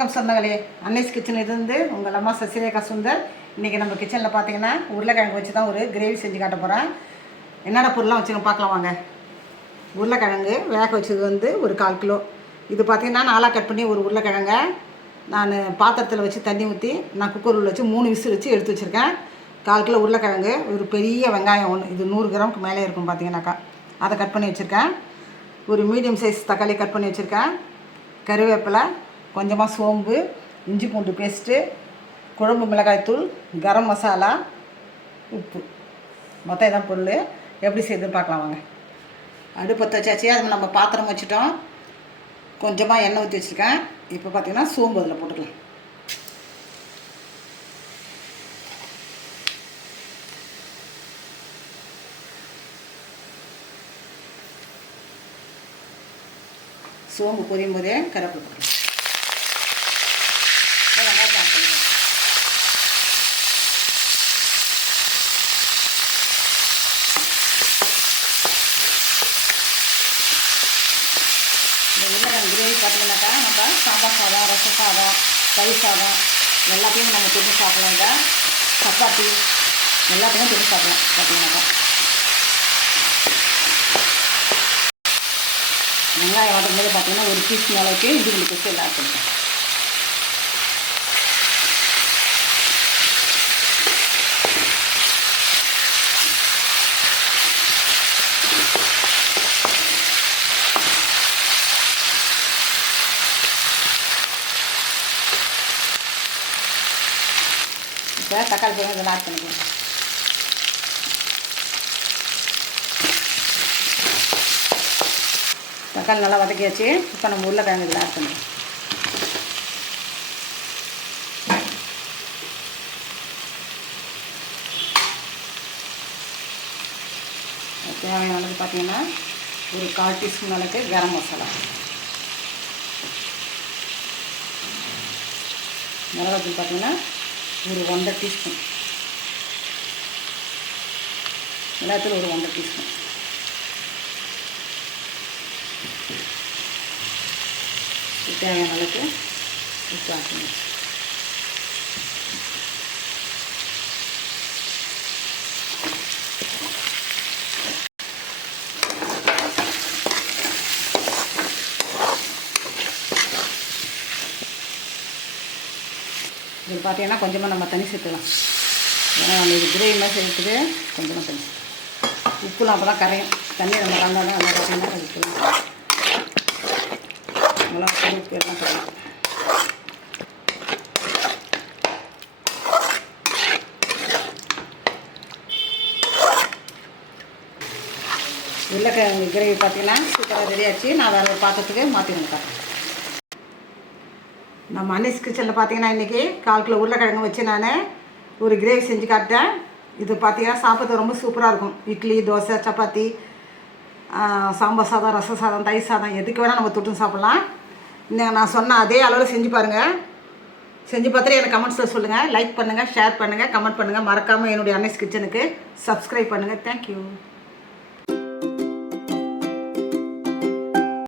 வணக்கம் சொந்தங்களே, அன்னைஸ் கிச்சன் இருந்து உங்கள் அம்மா சசிரேகா சுந்தர். இன்றைக்கி நம்ம கிச்சனில் பார்த்தீங்கன்னா உருளைக்கிழங்கு வச்சு தான் ஒரு கிரேவி செஞ்சு காட்ட போகிறேன். என்னென்ன பொருள்லாம் வச்சுங்க பார்க்கலாம் வாங்க. உருளைக்கிழங்கு வேக வச்சது வந்து ஒரு 1/4 கிலோ. இது பார்த்திங்கன்னா நாளாக கட் பண்ணி ஒரு உருளைக்கிழங்க நான் பாத்திரத்தில் வச்சு தண்ணி ஊற்றி நான் குக்கரில் வச்சு 3 விசில் வச்சு எடுத்து வச்சுருக்கேன். 1/4 கிலோ உருளைக்கிழங்கு, ஒரு பெரிய வெங்காயம் ஒன்று, இது 100 கிராமுக்கு மேலே இருக்கும் பார்த்தீங்கன்னாக்கா, அதை கட் பண்ணி வச்சுருக்கேன். ஒரு மீடியம் சைஸ் தக்காளி கட் பண்ணி வச்சுருக்கேன். கருவேப்பிலை, கொஞ்சமாக சோம்பு, இஞ்சி பூண்டு பேஸ்ட்டு, குழம்பு மிளகாய்த்தூள், கரம் மசாலா, உப்பு, மொத்தம் இதான் பொருள். எப்படி செய்யுதுன்னு பார்க்கலாம் வாங்க. அடுப்பத்தை வச்சாச்சு, அது நம்ம பாத்திரம் வச்சுட்டோம். கொஞ்சமாக எண்ணெய் ஊற்றி வச்சுருக்கேன். இப்போ பார்த்திங்கன்னா சோம்பு அதில் போட்டுக்கலாம். சோம்பு பொரியும் போதே கருவேப்பிலை போட்டுக்கலாம். வெங்காயம் ஆட் பண்ணிக்கலாம். இந்த உருளைக்கிழங்கு கிரேவி பார்த்தீங்கன்னாக்கா நம்ம சாம்பார் சாதம், ரச சாதம், தயிர் சாதம் எல்லாத்தையும் நம்ம தொட்டு சாப்பிடலாம். இதை சப்பாத்தி எல்லாத்தையும் தொட்டு சாப்பிடலாம். பார்த்தீங்கன்னாக்கா வெங்காயம் வதக்கும் போது பார்த்தீங்கன்னா ஒரு பீஸ் அளவுக்கு இஞ்சி பூண்டு பேஸ்ட் எல்லாம் ஆட் பண்ணிக்கலாம். இப்போ தக்காளி பழம் இதெல்லாம் ஆட் பண்ணிக்கலாம். தக்காளி நல்லா வதக்கியாச்சு. இப்போ நம்ம உருளைக்கிழங்கு இதில் ஆட் பண்ணிக்கலாம். தேவையான அளவுக்கு பார்த்தீங்கன்னா ஒரு 1/4 டீஸ்பூன் அளவுக்கு கரம் மசாலா, மிளகாத்தூள் பார்த்தீங்கன்னா ஒரு 1/2 டீஸ்பூன், மிளகாத்தூள் ஒரு 1/2 டீஸ்பூன், தேவையான அளவுக்கு உப்பு ஆட் பண்ணி இது பார்த்தீங்கன்னா கொஞ்சமாக நம்ம தண்ணி சேர்த்துக்கலாம். ஏன்னா நம்ம இது கிரேவி மாதிரி சேர்த்துட்டு கொஞ்சமாக தண்ணி உப்புலாம் அப்போ தான் கரையும். தண்ணி நம்ம கலந்தாலும் நல்லா பார்த்தீங்கன்னா உப்புலாம் நல்லா உப்பு எல்லாம் கரையும். உருளைக்கிழங்கு கிரேவி பார்த்தீங்கன்னா சூப்பராக ரெடி ஆச்சு. நான் வேறு ஒரு பாத்திரத்துக்கு மாற்றிடுங்க. நம்ம அன்னைஸ் கிச்சனில் பார்த்தீங்கன்னா இன்றைக்கி 1/4 கிலோ உருளைக்கிழங்கு வச்சு நான் ஒரு கிரேவி செஞ்சு காட்டேன். இது பார்த்தீங்கன்னா சாப்பிட்றது ரொம்ப சூப்பராக இருக்கும். இட்லி, தோசை, சப்பாத்தி, சாம்பார் சாதம், ரச சாதம், தயிர் சாதம் எதுக்கு வேணால் நம்ம தொட்டு சாப்பிட்லாம். இன்னும் நான் சொன்ன அதே அளவில் செஞ்சு பாருங்கள். செஞ்சு பார்த்துட்டு எனக்கு கமெண்ட்ஸில் சொல்லுங்கள். லைக் பண்ணுங்கள், ஷேர் பண்ணுங்கள், கமெண்ட் பண்ணுங்கள். மறக்காமல் என்னுடைய அன்னைஸ் கிச்சனுக்கு சப்ஸ்கிரைப் பண்ணுங்கள். தேங்க்யூ.